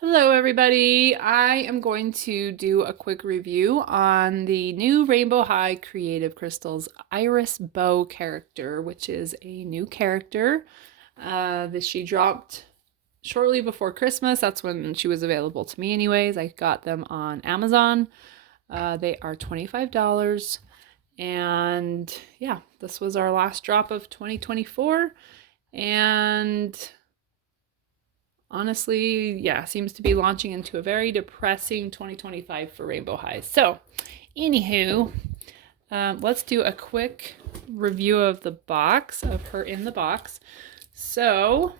Hello everybody, I am going to do a quick review on the new Rainbow High Creative Crystals Iris Bow character, which is a new character that she dropped shortly before Christmas. That's when she was available to me anyways. I got them on Amazon. They are $25. And yeah, this was our last drop of 2024. And honestly, yeah, seems to be launching into a very depressing 2025 for Rainbow High. So, anywho, let's do a quick review of the box, of her in the box. So,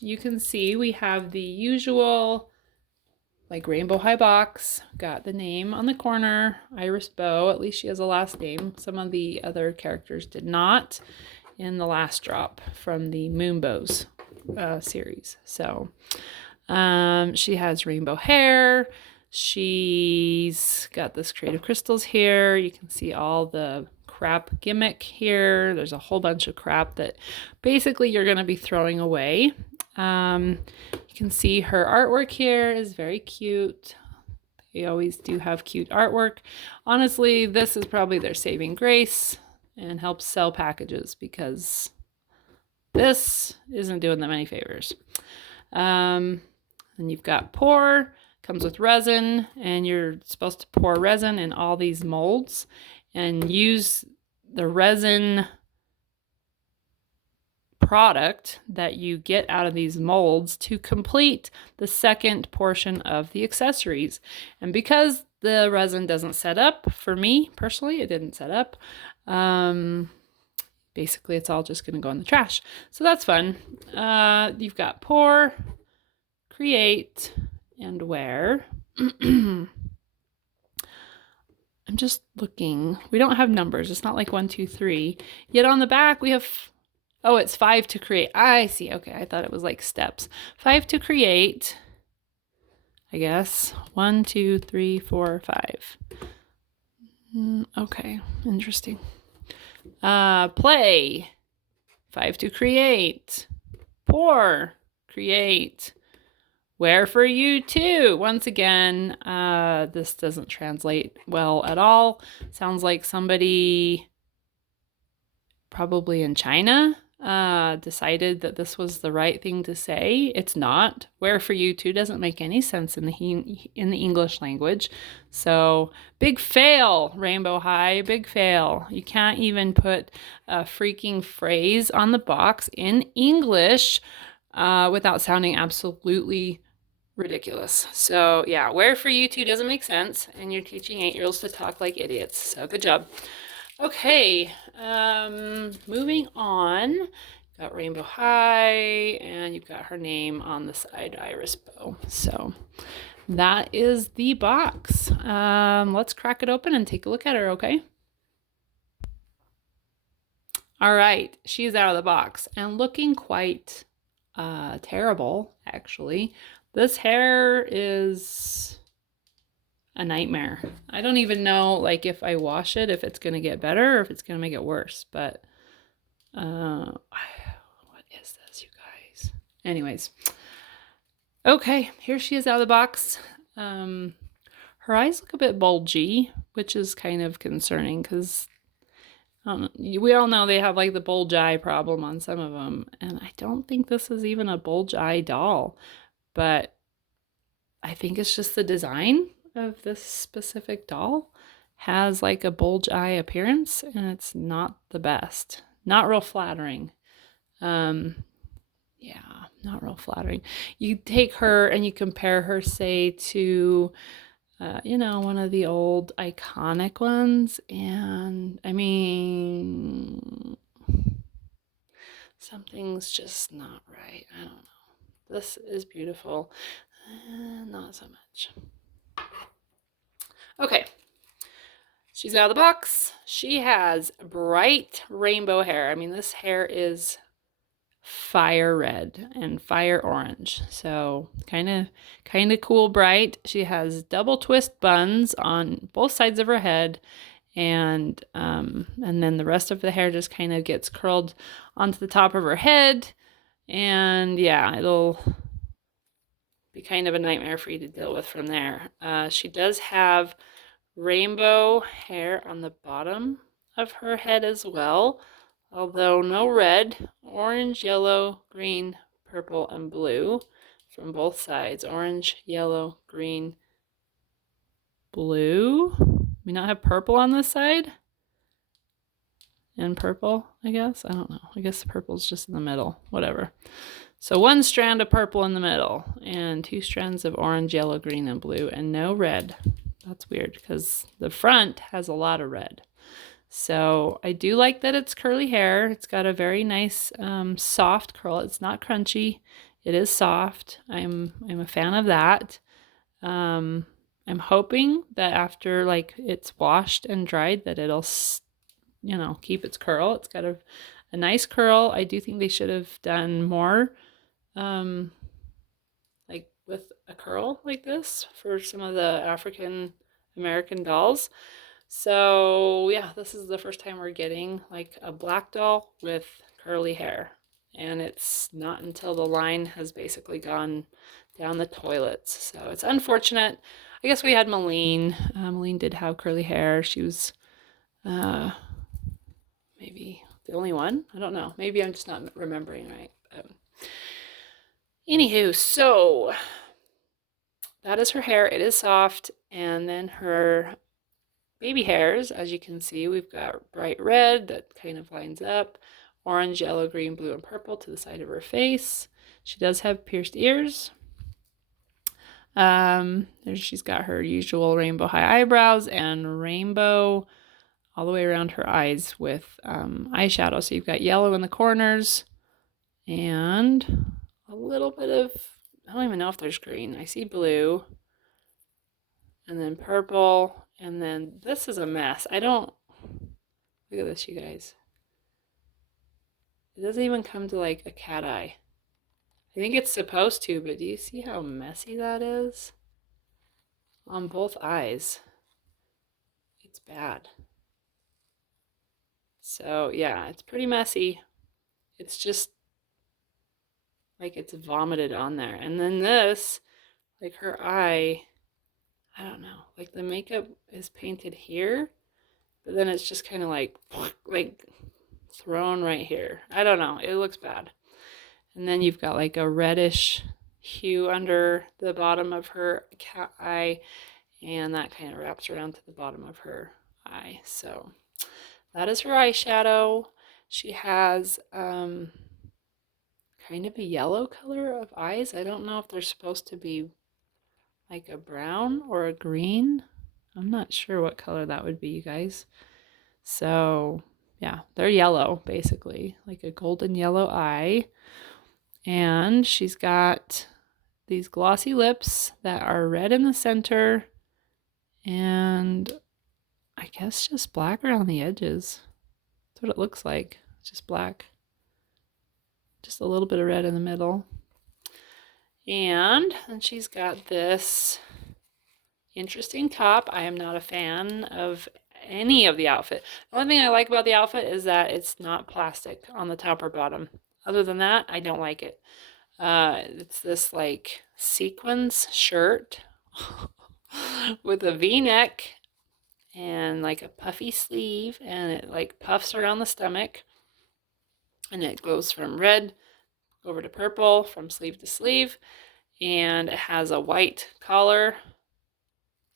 you can see we have the usual like Rainbow High box, got the name on the corner, Iris Bow, at least she has a last name. Some of the other characters did not in the last drop from the Moonbows series. So she has rainbow hair. She's got this creative crystals here. You can see all the crap gimmick here. There's a whole bunch of crap that basically you're going to be throwing away. You can see her artwork here is very cute. They always do have cute artwork. Honestly, this is probably their saving grace and helps sell packages because this isn't doing them any favors. And you've got pour, comes with resin, and you're supposed to pour resin in all these molds and use the resin product that you get out of these molds to complete the second portion of the accessories. And because the resin doesn't set up, for me personally, it didn't set up. Basically, it's all just going to go in the trash. So that's fun. You've got pour, create, and wear. I'm just looking. We don't have numbers. It's not like 1, 2, 3. Yet on the back, we have... Oh, it's 5 to create. I see. Okay, I thought it was like steps. 5 to create, I guess. 1, 2, 3, 4, 5. Okay, interesting. Play. 5 to create. Pour. Create. Wear for you too. Once again, this doesn't translate well at all. Sounds like somebody probably in China decided that this was the right thing to say. It's not. Wear for you too doesn't make any sense in the English language. So big fail, Rainbow High, big fail. You can't even put a freaking phrase on the box in English without sounding absolutely ridiculous. So yeah, wear for you too doesn't make sense, and you're teaching 8-year-olds to talk like idiots. So good job. Okay, moving on. Got Rainbow High, and you've got her name on the side, Iris Bow. So that is the box. Let's crack it open and take a look at her, okay? All right, she's out of the box and looking quite terrible, actually. This hair is a nightmare. I don't even know, like, if I wash it, if it's gonna get better or if it's gonna make it worse. But what is this, you guys? Anyways, okay, here she is out of the box. Her eyes look a bit bulgy, which is kind of concerning because we all know they have like the bulge eye problem on some of them, and I don't think this is even a bulge eye doll, but I think it's just the design of this specific doll has like a bulge eye appearance, and it's not the best. Not real flattering. Yeah, not real flattering. You take her and you compare her, say, to one of the old iconic ones, and I mean, something's just not right. I don't know. This is beautiful. Not so much. Okay, she's out of the box. She has bright rainbow hair. I mean, this hair is fire red and fire orange, so kind of cool, bright. She has double twist buns on both sides of her head, and then the rest of the hair just kind of gets curled onto the top of her head, and yeah, it'll be kind of a nightmare for you to deal with from there. She does have rainbow hair on the bottom of her head as well, although no red, orange, yellow, green, purple, and blue from both sides. Orange, yellow, green, blue. We not have purple on this side? And purple, I guess? I don't know. I guess the purple's just in the middle. Whatever. So one strand of purple in the middle and 2 strands of orange, yellow, green, and blue, and no red. That's weird because the front has a lot of red. So I do like that it's curly hair. It's got a very nice soft curl. It's not crunchy. It is soft. I'm a fan of that. I'm hoping that after like it's washed and dried that it'll keep its curl. It's got a nice curl. I do think they should have done more like with a curl like this for some of the African American dolls. So yeah, this is the first time we're getting like a black doll with curly hair. And it's not until the line has basically gone down the toilets. So it's unfortunate. I guess we had Malene. Malene did have curly hair. She was maybe the only one. I don't know. Maybe I'm just not remembering right. Anywho, so that is her hair. It is soft. And then her baby hairs, as you can see, we've got bright red that kind of lines up, orange, yellow, green, blue, and purple to the side of her face. She does have pierced ears. She's got her usual rainbow high eyebrows and rainbow all the way around her eyes with eyeshadow. So you've got yellow in the corners and a little bit of, I don't even know if there's green. I see blue and then purple. And then this is a mess. Look at this, you guys. It doesn't even come to like a cat eye. I think it's supposed to, but do you see how messy that is? On both eyes. It's bad. So yeah, it's pretty messy. It's just like it's vomited on there. And then this, like her eye, I don't know, like the makeup is painted here, but then it's just kind of like thrown right here. I don't know, it looks bad. And then you've got like a reddish hue under the bottom of her cat eye, and that kind of wraps around to the bottom of her eye. So that is her eyeshadow. She has kind of a yellow color of eyes. I don't know if they're supposed to be like a brown or a green. I'm not sure what color that would be, you guys. So yeah, they're yellow basically, like a golden yellow eye. And she's got these glossy lips that are red in the center and I guess just black around the edges. That's what it looks like. It's just black. Just a little bit of red in the middle. And then she's got this interesting top. I am not a fan of any of the outfit. The only thing I like about the outfit is that it's not plastic on the top or bottom. Other than that, I don't like it. It's this like sequins shirt with a V-neck and like a puffy sleeve, and it like puffs around the stomach, and it goes from red over to purple from sleeve to sleeve, and it has a white collar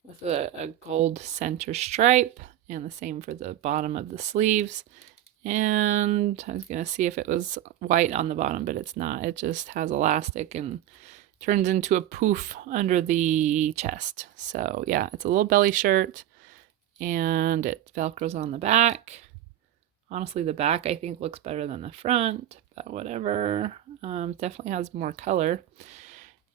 with a gold center stripe, and the same for the bottom of the sleeves. And I was gonna see if it was white on the bottom, but it's not. It just has elastic and turns into a poof under the chest. So yeah, it's a little belly shirt, and it velcros on the back. Honestly, the back I think looks better than the front, but whatever. Definitely has more color.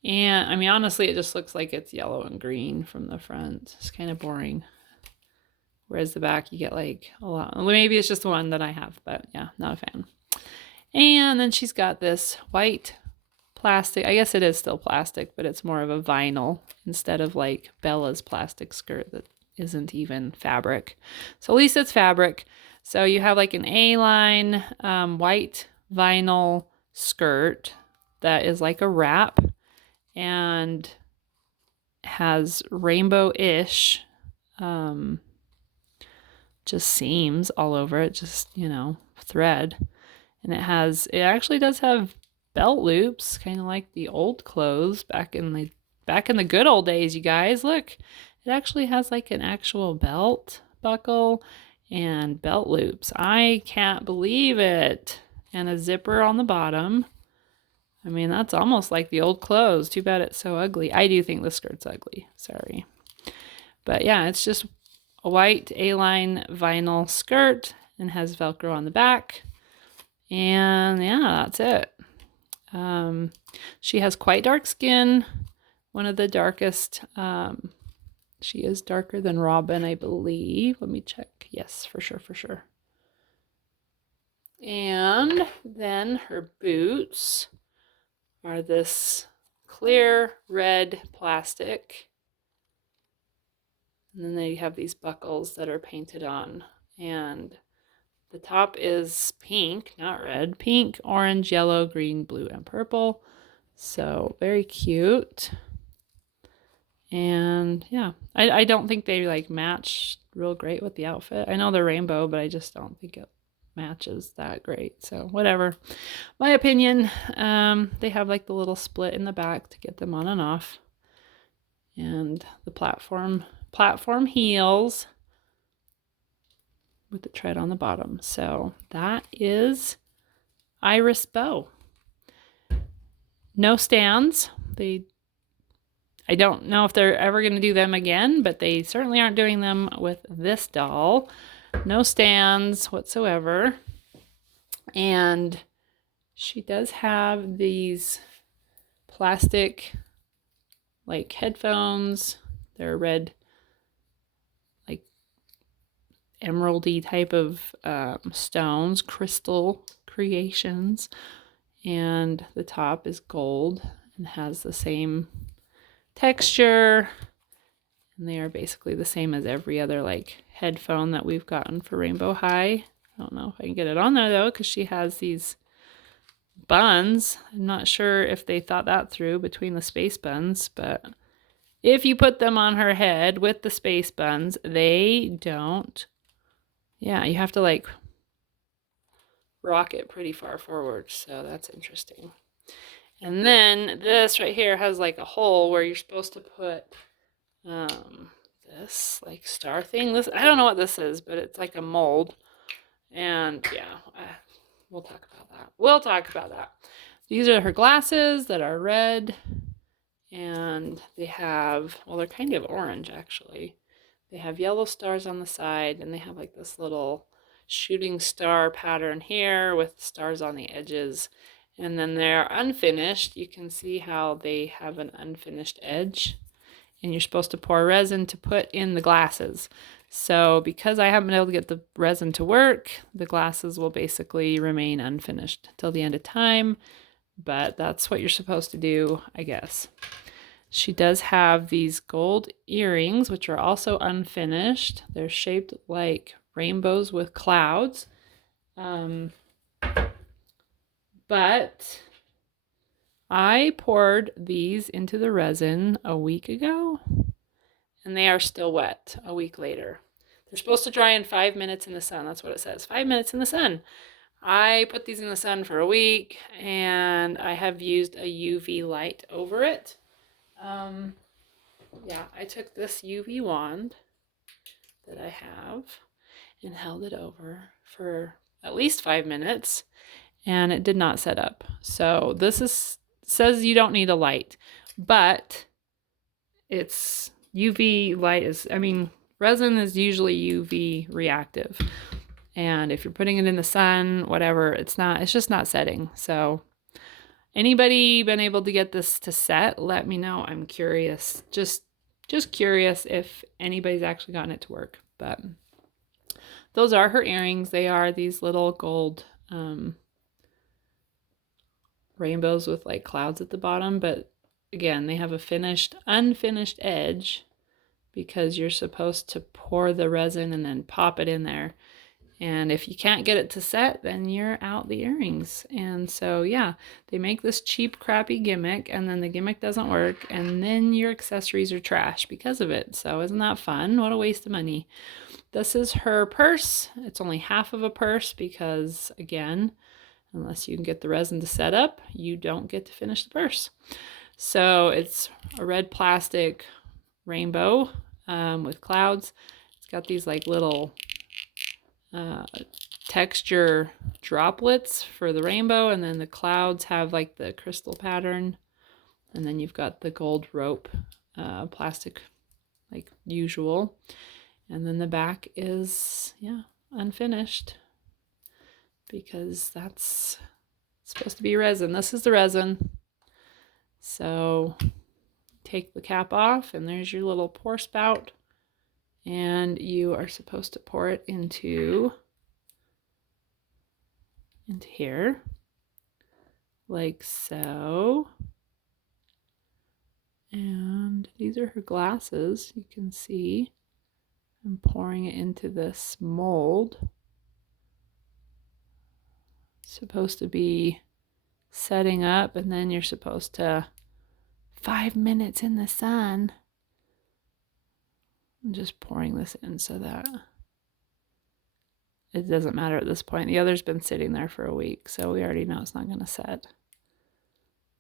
And I mean, honestly, it just looks like it's yellow and green from the front. It's kind of boring. Whereas the back, you get like a lot. Maybe it's just the one that I have, but yeah, not a fan. And then she's got this white plastic. I guess it is still plastic, but it's more of a vinyl instead of like Bella's plastic skirt that isn't even fabric. So at least it's fabric. So you have like an A-line white vinyl skirt that is like a wrap. and has rainbow-ish just seams all over it, just, you know, thread. And it actually does have belt loops, kind of like the old clothes back in the good old days, you guys. Look, it actually has like an actual belt buckle and belt loops. I can't believe it. And a zipper on the bottom. I mean, that's almost like the old clothes. Too bad it's so ugly. I do think the skirt's ugly. Sorry. But yeah, it's just a white A-line vinyl skirt and has Velcro on the back. And yeah, that's it. She has quite dark skin. One of the darkest. She is darker than Robin, I believe. Let me check. Yes, for sure, for sure. And then her boots are this clear red plastic. And then they have these buckles that are painted on. And the top is pink, not red. Pink, orange, yellow, green, blue, and purple. So very cute. And yeah, I don't think they like match real great with the outfit. I know they're rainbow, but I just don't think it matches that great. So whatever. My opinion. They have like the little split in the back to get them on and off. And the platform heels with the tread on the bottom. So that is Iris Bow. No stands. I don't know if they're ever going to do them again, but they certainly aren't doing them with this doll. No stands whatsoever. And she does have these plastic like headphones. They're red, like emeraldy type of stones, crystal creations. And the top is gold and has the same texture. And they are basically the same as every other like headphone that we've gotten for Rainbow High. I don't know if I can get it on there though, because she has these buns. I'm not sure if they thought that through between the space buns, but if you put them on her head with the space buns, they don't. Yeah, you have to like rock it pretty far forward. So that's interesting. And then this right here has like a hole where you're supposed to put this like star thing. This, I don't know what this is, but it's like a mold. And yeah, we'll talk about that. These are her glasses that are red. And they have, well, they're kind of orange actually. They have yellow stars on the side, and they have like this little shooting star pattern here with stars on the edges. And then they're unfinished. You can see how they have an unfinished edge. And you're supposed to pour resin to put in the glasses. So because I haven't been able to get the resin to work, the glasses will basically remain unfinished till the end of time. But that's what you're supposed to do, I guess. She does have these gold earrings, which are also unfinished. They're shaped like rainbows with clouds. But I poured these into the resin a week ago, and they are still wet a week later. They're supposed to dry in 5 minutes in the sun. That's what it says, 5 minutes in the sun. I put these in the sun for a week, and I have used a UV light over it. Yeah, I took this UV wand that I have and held it over for at least 5 minutes, and it did not set up. So this says you don't need a light, but it's UV light is, I mean, resin is usually UV reactive. And if you're putting it in the sun, whatever, it's just not setting. So anybody been able to get this to set? Let me know. I'm curious. Just curious if anybody's actually gotten it to work. But those are her earrings. They are these little gold rainbows with like clouds at the bottom. But again, they have a unfinished edge because you're supposed to pour the resin and then pop it in there. And if you can't get it to set, then you're out the earrings. And so, yeah, they make this cheap, crappy gimmick, and then the gimmick doesn't work, and then your accessories are trash because of it. So isn't that fun? What a waste of money. This is her purse. It's only half of a purse because, again, unless you can get the resin to set up, you don't get to finish the purse. So it's a red plastic rainbow with clouds. It's got these like little texture droplets for the rainbow, and then the clouds have like the crystal pattern, and then you've got the gold rope plastic like usual, and then the back is unfinished because that's supposed to be resin. This is the resin. So take the cap off, and there's your little pour spout, and you are supposed to pour it into here, like so. And these are her glasses. You can see I'm pouring it into this mold. It's supposed to be setting up, and then you're supposed to 5 minutes in the sun. I'm just pouring this in so that it doesn't matter at this point. The other's been sitting there for a week, so we already know it's not going to set.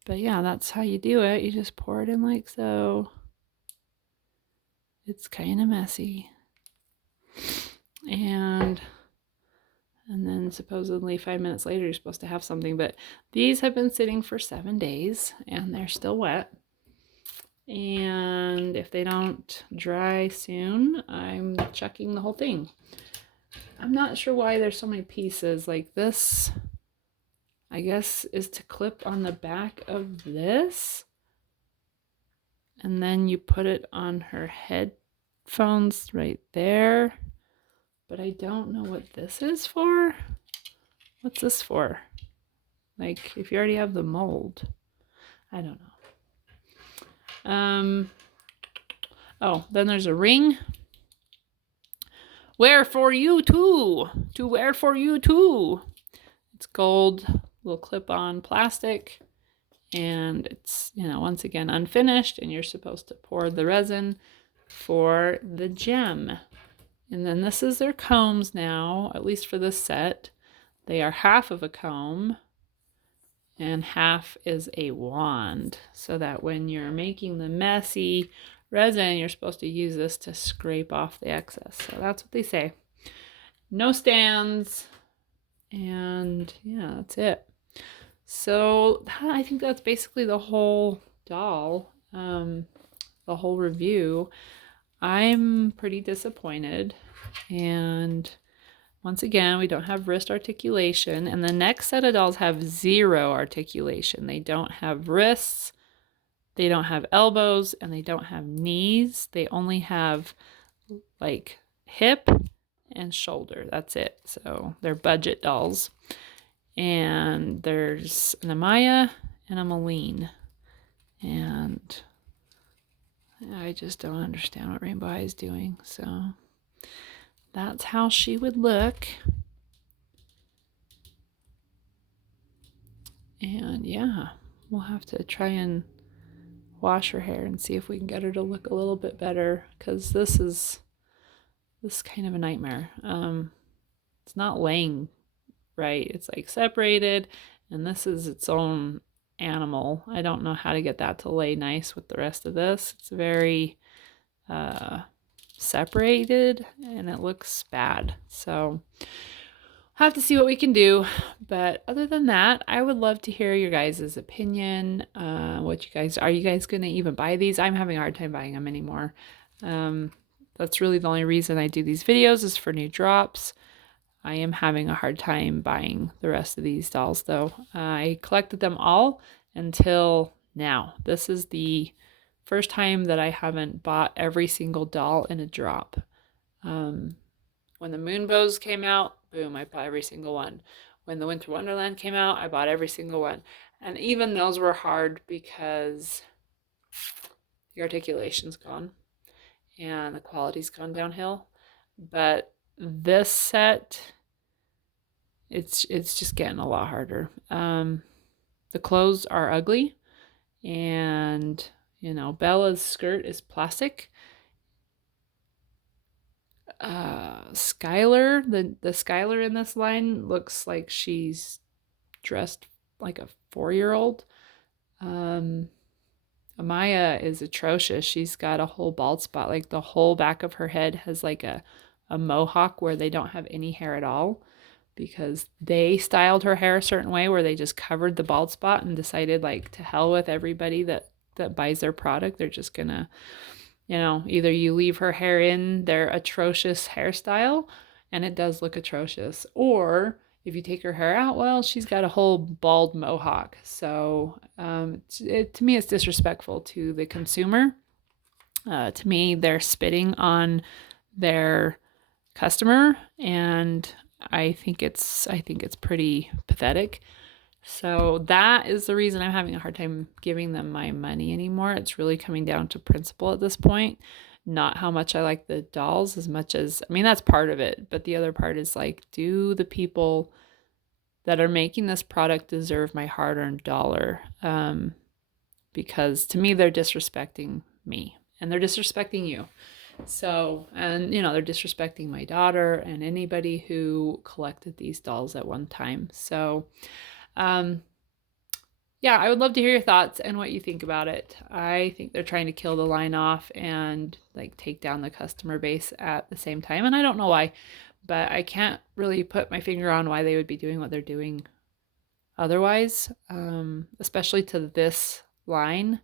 But yeah, that's how you do it. You just pour it in like so. It's kind of messy. And then supposedly 5 minutes later, you're supposed to have something. But these have been sitting for 7 days, and they're still wet. And if they don't dry soon, I'm chucking the whole thing. I'm not sure why there's so many pieces. Like this, I guess, is to clip on the back of this. And then you put it on her headphones right there. But I don't know what this is for. What's this for? Like, if you already have the mold. I don't know. Oh, then there's a ring. Wear for you too. To wear for you too. It's gold, little clip-on plastic. And it's, once again unfinished. And you're supposed to pour the resin for the gem. And then this is their combs now, at least for this set. They are half of a comb and half is a wand. So that when you're making the messy resin, you're supposed to use this to scrape off the excess. So that's what they say. No stands. And yeah, that's it. So I think that's basically the whole doll, the whole review. I'm pretty disappointed, and once again, we don't have wrist articulation, and the next set of dolls have zero articulation. They don't have wrists, they don't have elbows, and they don't have knees. They only have like hip and shoulder. That's it. So they're budget dolls. And there's an Amaya and a Maline, and I just don't understand what Rainbow High is doing. So that's how she would look. And yeah, we'll have to try and wash her hair and see if we can get her to look a little bit better, because this is kind of a nightmare. It's not laying right. It's like separated, and this is its own animal. I don't know how to get that to lay nice with the rest of this. It's very separated, and it looks bad. So have to see what we can do. But other than that, I would love to hear your guys' opinion. Are you guys going to even buy these? I'm having a hard time buying them anymore. That's really the only reason I do these videos, is for new drops. I am having a hard time buying the rest of these dolls, though. I collected them all until now. This is the first time that I haven't bought every single doll in a drop. When the Moonbows came out, boom, I bought every single one. When the Winter Wonderland came out, I bought every single one. And even those were hard because the articulation's gone and the quality's gone downhill. But this set it's just getting a lot harder. The clothes are ugly, and you know, Bella's skirt is plastic. Skylar, the Skylar in this line looks like she's dressed like a 4-year-old. Amaya is atrocious. She's got a whole bald spot. Like the whole back of her head has like a mohawk where they don't have any hair at all, because they styled her hair a certain way where they just covered the bald spot and decided, like, to hell with everybody that buys their product. They're just gonna, you know, either you leave her hair in their atrocious hairstyle and it does look atrocious, or if you take her hair out, well, she's got a whole bald mohawk. So to me, it's disrespectful to the consumer. To me, they're spitting on their customer, and I think it's pretty pathetic. So that is the reason I'm having a hard time giving them my money anymore. It's really coming down to principle at this point, not how much I like the dolls as much as, I mean, that's part of it, but the other part is like, do the people that are making this product deserve my hard-earned dollar? Because to me, they're disrespecting me and they're disrespecting you. So, and you know, they're disrespecting my daughter and anybody who collected these dolls at one time. So, yeah, I would love to hear your thoughts and what you think about it. I think they're trying to kill the line off and like take down the customer base at the same time. And I don't know why, but I can't really put my finger on why they would be doing what they're doing otherwise, especially to this line.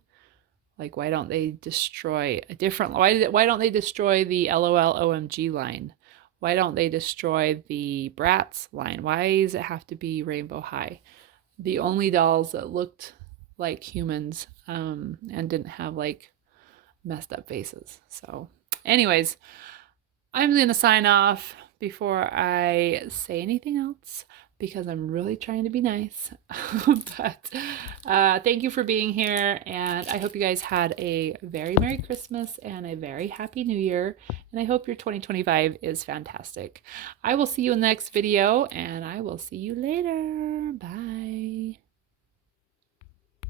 Like, why don't they destroy a different, why don't they destroy the LOL OMG line? Why don't they destroy the Bratz line? Why does it have to be Rainbow High? The only dolls that looked like humans and didn't have like messed up faces. So anyways, I'm going to sign off before I say anything else because I'm really trying to be nice. But thank you for being here, and I hope you guys had a very Merry Christmas and a very Happy New Year, and I hope your 2025 is fantastic. I will see you in the next video, and I will see you later. Bye.